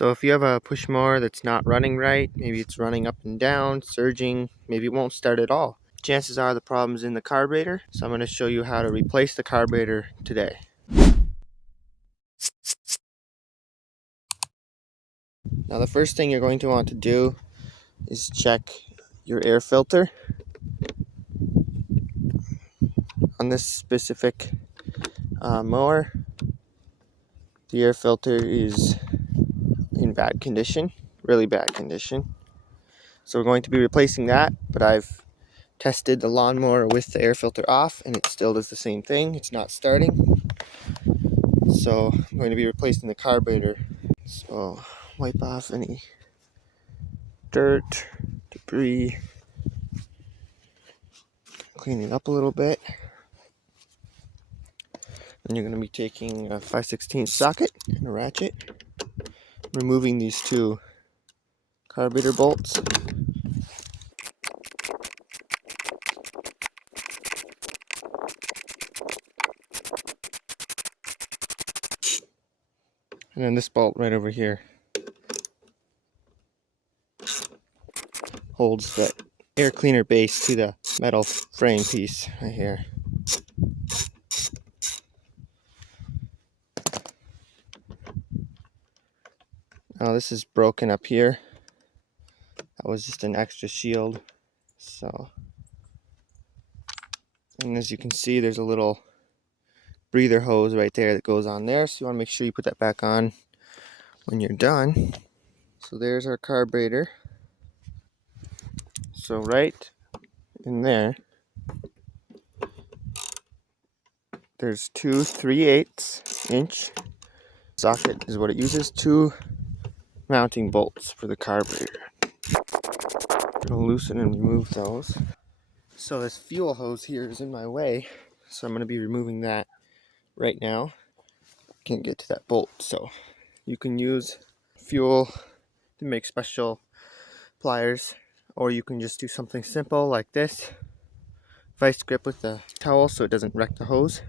So if you have a push mower that's not running right, maybe it's running up and down, surging, maybe it won't start at all. Chances are the problem's in the carburetor, so I'm going to show you how to replace the carburetor today. Now the first thing you're going to want to do is check your air filter. On this specific mower, the air filter is in bad condition, really bad condition. So we're going to be replacing that, but I've tested the lawnmower with the air filter off and it still does the same thing. It's not starting. So I'm going to be replacing the carburetor. So wipe off any dirt, debris, clean it up a little bit. And you're going to be taking a 5/16 socket and a ratchet, removing these two carburetor bolts. And then this bolt right over here holds the air cleaner base to the metal frame piece right here. Now this is broken up here. That was just an extra shield. And as you can see, there's a little breather hose right there that goes on there. So you want to make sure you put that back on when you're done. So there's our carburetor. So right in there, there's two 3/8 inch socket is what it uses, two mounting bolts for the carburetor. I'm going to loosen and remove those. So this fuel hose here is in my way, so I'm going to be removing that right now. Can't get to that bolt, so you can use fuel to make special pliers, or you can just do something simple like this. Vice grip with the towel so it doesn't wreck the hose.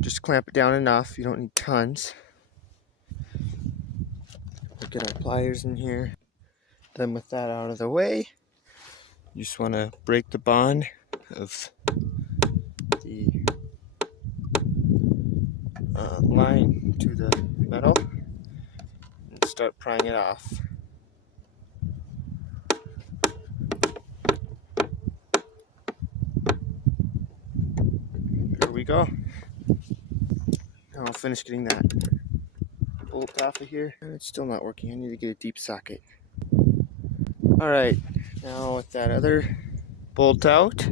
Just clamp it down enough, you don't need tons. We'll get our pliers in here. Then with that out of the way, you just want to break the bond of the line to the metal and start prying it off. There we go. Now I'll finish getting that bolt off of here. And it's still not working. I need to get a deep socket. Alright, now with that other bolt out,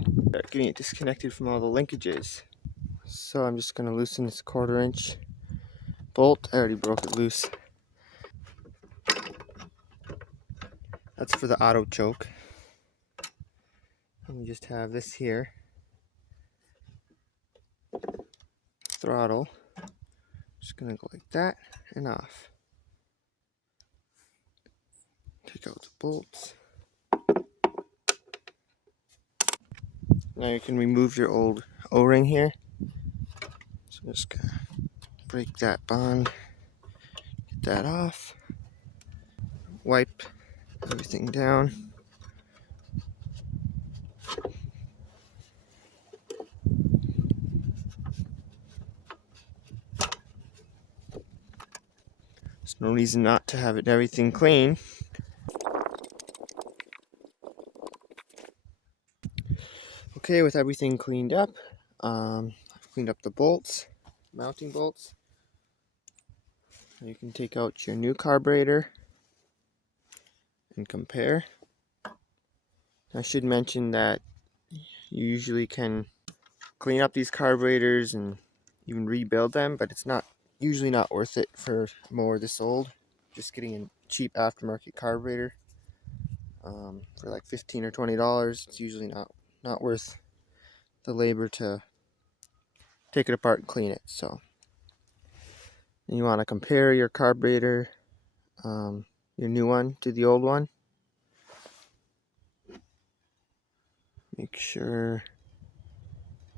getting it disconnected from all the linkages. So I'm just going to loosen this 1/4 inch bolt. I already broke it loose. That's for the auto choke. And we just have this here. Throttle. Just going to go like that and off. Take out the bolts. Now you can remove your old O-ring here. So I'm just going to break that bond. Get that off. Wipe everything down. There's no reason not to have everything clean. Okay, with everything cleaned up, I've cleaned up the bolts, mounting bolts. You can take out your new carburetor and compare. I should mention that you usually can clean up these carburetors and even rebuild them, but it's usually not worth it for a mower this old. Just getting a cheap aftermarket carburetor for like $15 or $20, it's usually not worth the labor to take it apart and clean it. So you want to compare your carburetor, your new one, to the old one. Make sure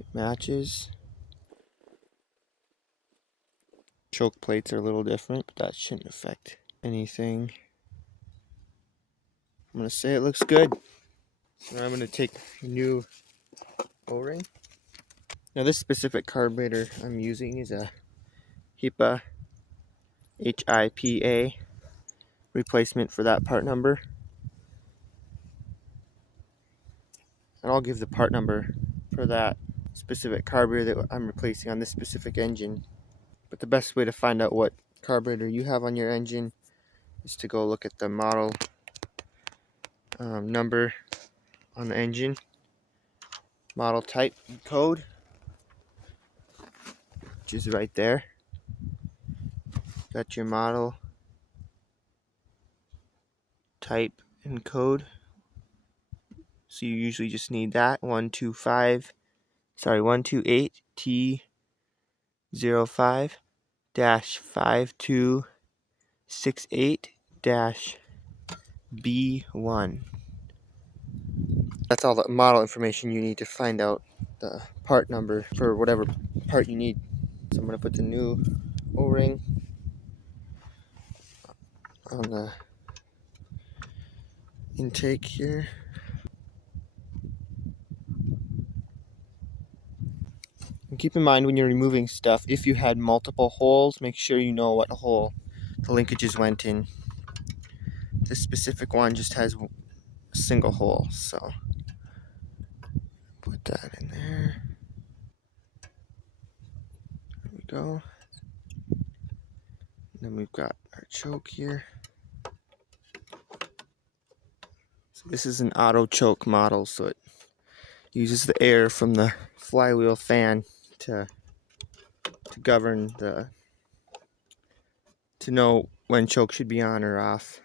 it matches. choke plates are a little different, but that shouldn't affect anything. I'm going to say it looks good. So now I'm going to take a new O-ring. Now this specific carburetor I'm using is a 𝗟𝗞𝗘, HIPA replacement for that part number. And I'll give the part number for that specific carburetor that I'm replacing on this specific engine. But the best way to find out what carburetor you have on your engine is to go look at the model number on the engine, model type and code, which is right there. Got your model type and code. So you usually just need that 128T05-5268-B1. That's all the model information you need to find out the part number for whatever part you need. So I'm going to put the new O-ring on the intake here. And keep in mind when you're removing stuff, if you had multiple holes, make sure you know what hole the linkages went in. This specific one just has a single hole, so put that in there. There we go. And then we've got our choke here. So this is an auto choke model, so it uses the air from the flywheel fan to govern to know when choke should be on or off.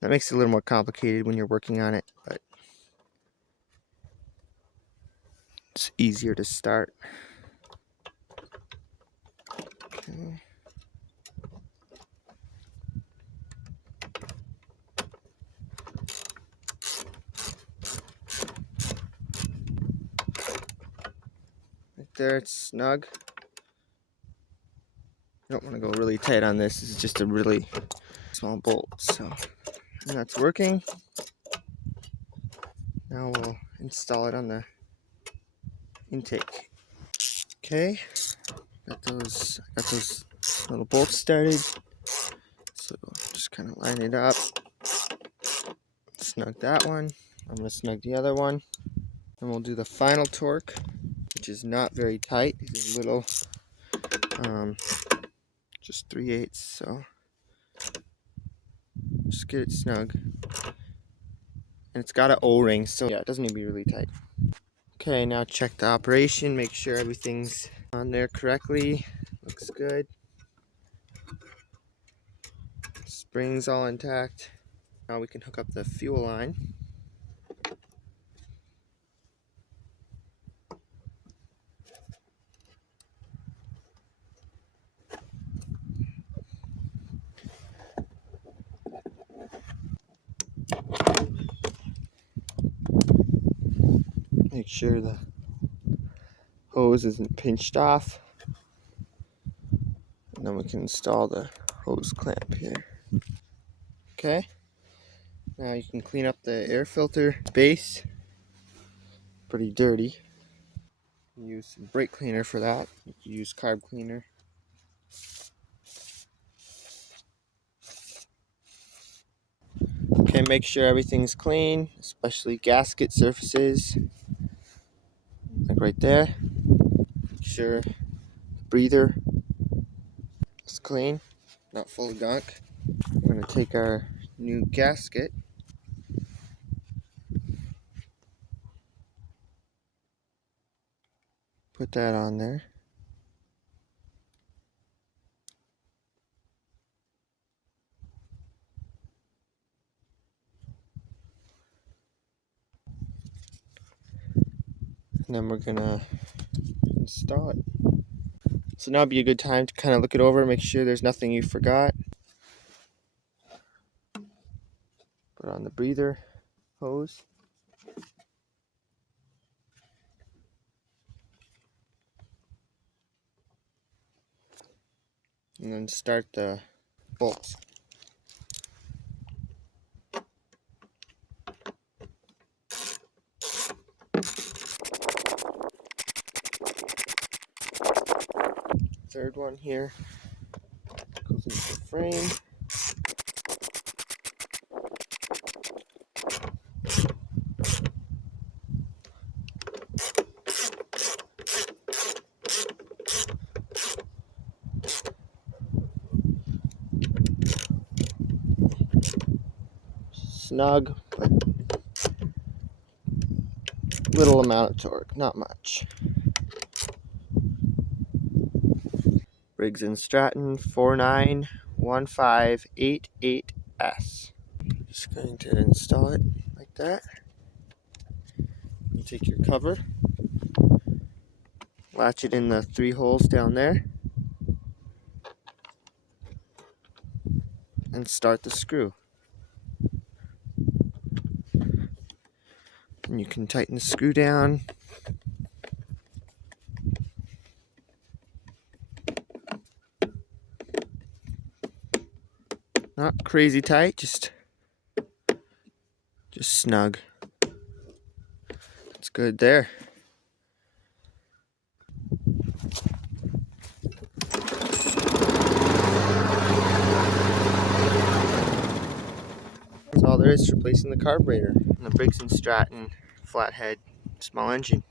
That makes it a little more complicated when you're working on it, but it's easier to start. Okay. Right there, it's snug. You don't want to go really tight on this. This is just a really small bolt, so and that's working. Now we'll install it on the intake. Okay, got those little bolts started. So just kind of line it up. Snug that one. I'm going to snug the other one. And we'll do the final torque, which is not very tight. It's a little, just 3/8. So just get it snug. And it's got an O-ring, so yeah, it doesn't need to be really tight. Okay, now check the operation. Make sure everything's on there correctly. Looks good. Springs all intact. Now we can hook up the fuel line. Make sure the hose isn't pinched off. And then we can install the hose clamp here. Okay. Now you can clean up the air filter base. Pretty dirty. Use some brake cleaner for that. You can use carb cleaner. Okay, make sure everything's clean, especially gasket surfaces. Like right there. Make sure the breather is clean, not full of gunk. We're going to take our new gasket. Put that on there. And then we're going to install it. So now would be a good time to kind of look it over, make sure there's nothing you forgot. Put on the breather hose. and then start the bolts. Third one here goes into the frame. Snug, but little amount of torque, not much. Briggs Stratton 491588S. Just going to install it like that. You take your cover, latch it in the 3 holes down there, and start the screw. And you can tighten the screw down. Not crazy tight, just snug. It's good there. That's all there is to replacing the carburetor on the Briggs & Stratton flathead small engine.